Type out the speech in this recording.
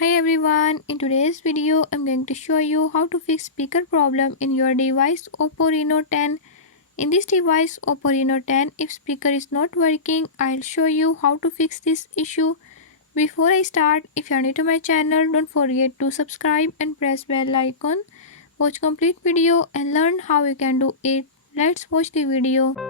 Hi everyone, in today's video I'm going to show you how to fix speaker problem in your device Oppo Reno 10. In this device Oppo Reno 10, if speaker is not working, I'll show you how to fix this issue. Before I start, if you are new to my channel, don't forget to subscribe and press bell icon. Watch complete video and learn how you can do it. Let's watch the video.